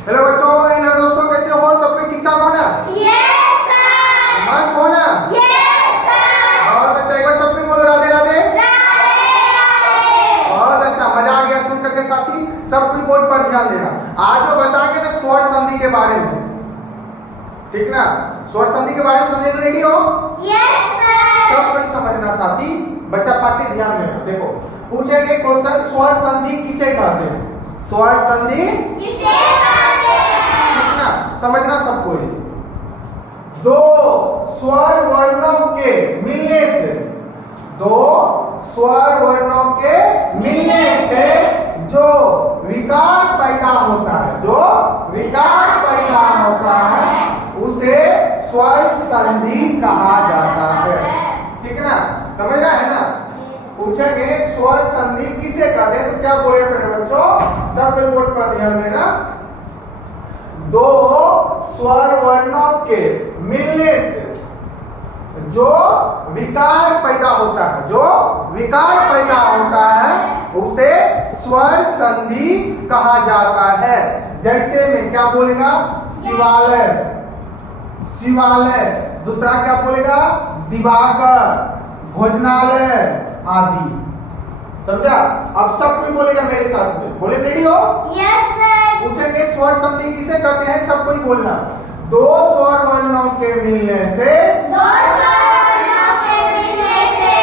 Hello बच्चों, hello दोस्तों, कैसे हो? सब कोई ठीक ठाक हो ना? Yes sir. मस्त हो ना? Yes sir. बहुत अच्छा, एक बार सब कोई बोलो राधे राधे। राधे। बहुत अच्छा, मजा आ गया सुन करके साथी। सब कोई बोर्ड पर ध्यान देना। आज जो बताएंगे ना स्वर संधि के बारे में, ठीक ना? स्वर संधि के बारे में समझने के रेडी हो? Yes sir. सब कोई समझना साथी, बच्चा पार्टी ध्यान देना। देखो पूछेंगे क्वेश्चन, स्वर संधि किसे कहते हैं? स्वर संधि किसे कहते हैं? कितना समझना सब कोई। दो स्वर वर्णों के मिलने से, दो स्वर वर्णों के मिलने से जो विकार पैदा होता है, जो विकार पैदा होता है उसे स्वर संधि कहा जाता है। ठीक ना? समझ रहा है ना? पूछेंगे स्वर संधि किसे कहते हैं तो क्या बोले मेरे बच्चों? सब रिपोर्ट पर ध्यान देना। दो स्वर वर्णों के मिलने से जो विकार पैदा होता है, जो विकार पैदा होता है उसे स्वर संधि कहा जाता है। जैसे में क्या बोलेगा? शिवालय, शिवालय। दूसरा क्या बोलेगा? दिवाकर, भोजनालय आदि। समझा? अब सब कोई बोलेगा मेरे साथ में। बोले रेडी हो? Yes sir. पूछेंगे स्वर संधि किसे कहते हैं, सब कोई बोलना। दो स्वर वर्णों के मिलने से, दो स्वर वर्णों के मिलने से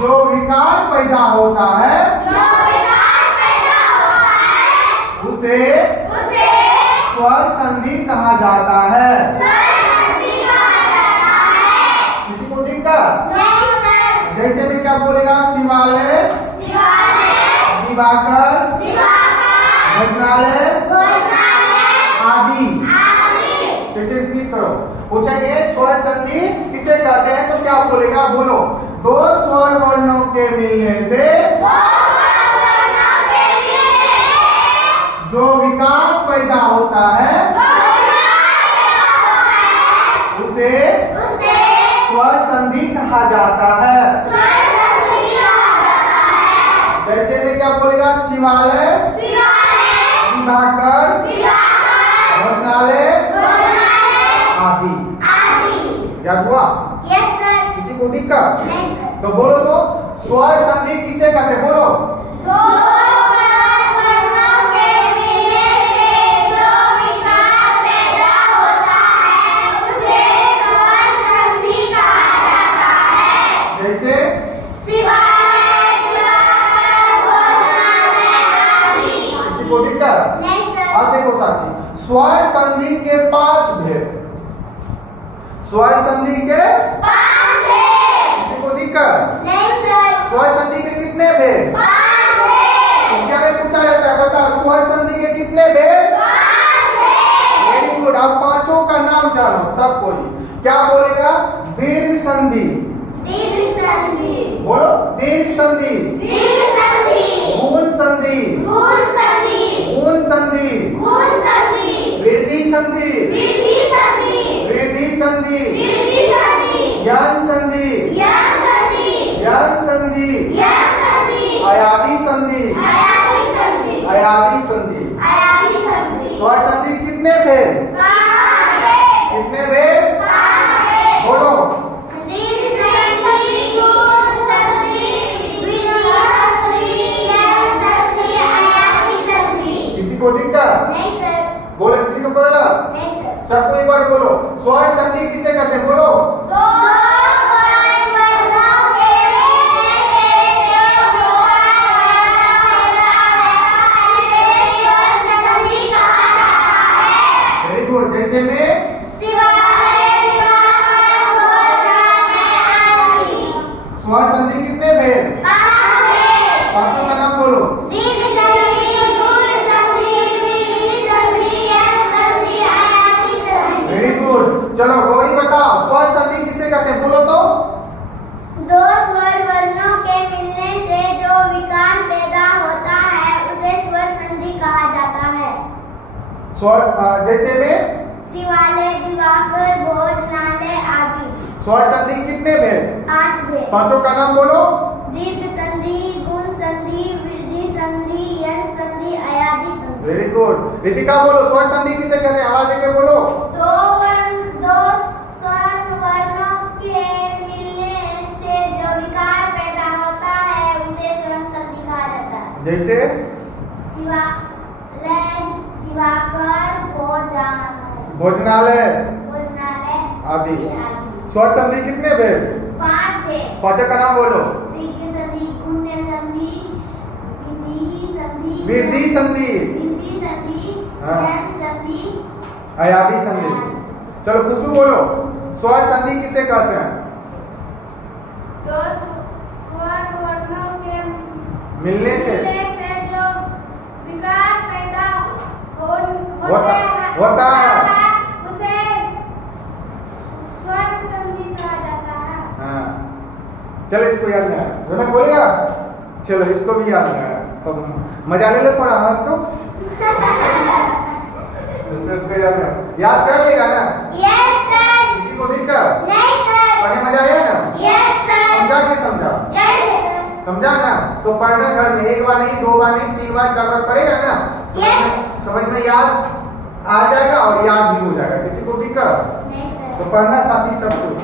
जो विकार पैदा होता है, जो विकार पैदा होता है उसे स्वर संधि कहा जाता है। स्वर संधि कहा जाता है। किसी को दिक्कत? नहीं सर। जैसे में क्या बोलेगा? शिवालय, शिवालय, दिवाकर, दिवाकर, भोजनालय भोजनालय आदि। आदि। जैसे रिपीट करो। पूछेंगे स्वर संधि किसे कहते हैं तो क्या बोलेगा? बोलो। दो स्वर वर्णों के मिलने से दो स्वर वर्णों के मिलने से जो विकार पैदा होता है जो विकार पैदा होता है उसे उसे स्वर संधि कहा जाता है। स्वर संधि कहा जाता है। जैसे में क्या बोलेगा? शिवालय, शिवालय, दिवाकर, दिवाकर, भोजनालय भोजनालय आदि। आदि। याद हुआ? Yes sir. किसी को दिक्कत? नहीं सर। तो बोलो तो स्वर संधि किसे कहते हैं? बोलो। दो स्वर वर्णों के मिलने से जो विकार पैदा होता है उसे स्वर संधि कहा जाता है। जैसे शिवालय, दिवाकर, भोजनालय आदि। किसी को दिक्कत? नहीं सर। अब देखो साथी, स्वर संधि के 5 भेद। स्वर संधि के पांच है। किसी को दिक्कत? नहीं सर। स्वर संधि के कितने भेद? पांच है। तो क्या में पूछा जाता है? बताओ स्वर संधि के कितने भेद? पांच है। Very good. अब पांचों का नाम जानो सब कोई। क्या बोलेगा? दीर्घ संधि, दीर्घ संधि, बोलो। दीर्घ संधि, दीर्घ संधि, गुण संधि, गुण संधि, गुण संधि, गुण संधि, वृद्धि संधि, वृद्धि संधि, वृद्धि संधि, वृद्धि संधि, ज्ञान संधि, ज्ञान संधि, ज्ञान संधि, ज्ञान संधि, अयादि संधि, अयादि संधि, अयादि संधि। अयादि संधि। स्वर संधि कितने भेद? पांच है। कितने भेद? पांच है। बोलो। दीर्घ संधि, गुण संधि, वृद्धि संधि, ज्ञान संधि, अयादि संधि। किसी को दिक्कत? नहीं सर। बोलो। किसी को बोला? नहीं सर। सबको एक बार बोलो। स्वर संधि किसे कहते हैं? बोलो। दो स्वर वर्णों के मिलने से जो पैदा होता है उसे स्वर संधि कहा जाता है। Very good. जैसे में शिवालय, दिवाकर, भोजनालय आदि। स्वर संधि कितने भेद? पांच है। पांचों का नाम बोलो। दीर्घ संधि, गुण संधि, वृद्धि संधि, ज्ञान संधि, अयादि संधि। Very good. चलो गौरी बताओ स्वर संधि किसे कहते हैं? बोलो तो। दो स्वर वर्णों के मिलने से जो विकार पैदा होता है उसे स्वर संधि कहा जाता है। स्वर जैसे में शिवालय, दिवाकर, भोजनालय आदि। स्वर संधि कितने भेद? पांच भेद। पांचों का नाम बोलो। दीर्घ संधि, गुण संधि, वृद्धि संधि, यंग संधि, अयादि संधि। Very good. रितिका बोलो, स्वर संधि किसे कहते हैं? आवाज देके बोलो। दो स्वर वर्णों के मिलने से जो विकार पैदा होता है उसे स्वर संधि कहा जाता है। जैसे दिवाकर, भोजनालय आदि। स्वर संधि कितने भेद? 5 थे। पांचों का नाम बोलो। वृद्धि संधि, हाँ। अयादि संधि। चलो खुशबू बोलो, स्वर संधि किसे कहते हैं? दो स्वर वर्णों के मिलने से जो विकार पैदा होता है उसे स्वर संधि कहा जाता है। हाँ। चलो इसको याद नहीं आया, रौनक बोलेगा? चलो इसको भी याद नहीं आया, तो मजा ले लो थोड़ा, हंस तो इसको याद कर लेगा ना? Yes sir. किसी को दिक्कत नहीं सर। पढ़ने मजा आया ना? Yes sir. समझा कि समझा? यस। समझा ना? तो पढ़ना घर में 1 बार नहीं, 2 बार नहीं, 3 बार 4 बार पढ़ेगा ना? समझ में याद आ जाएगा और याद भी हो जाएगा। किसी को दिक्कत? नहीं सर। तो पढ़ना साथी सब कुछ।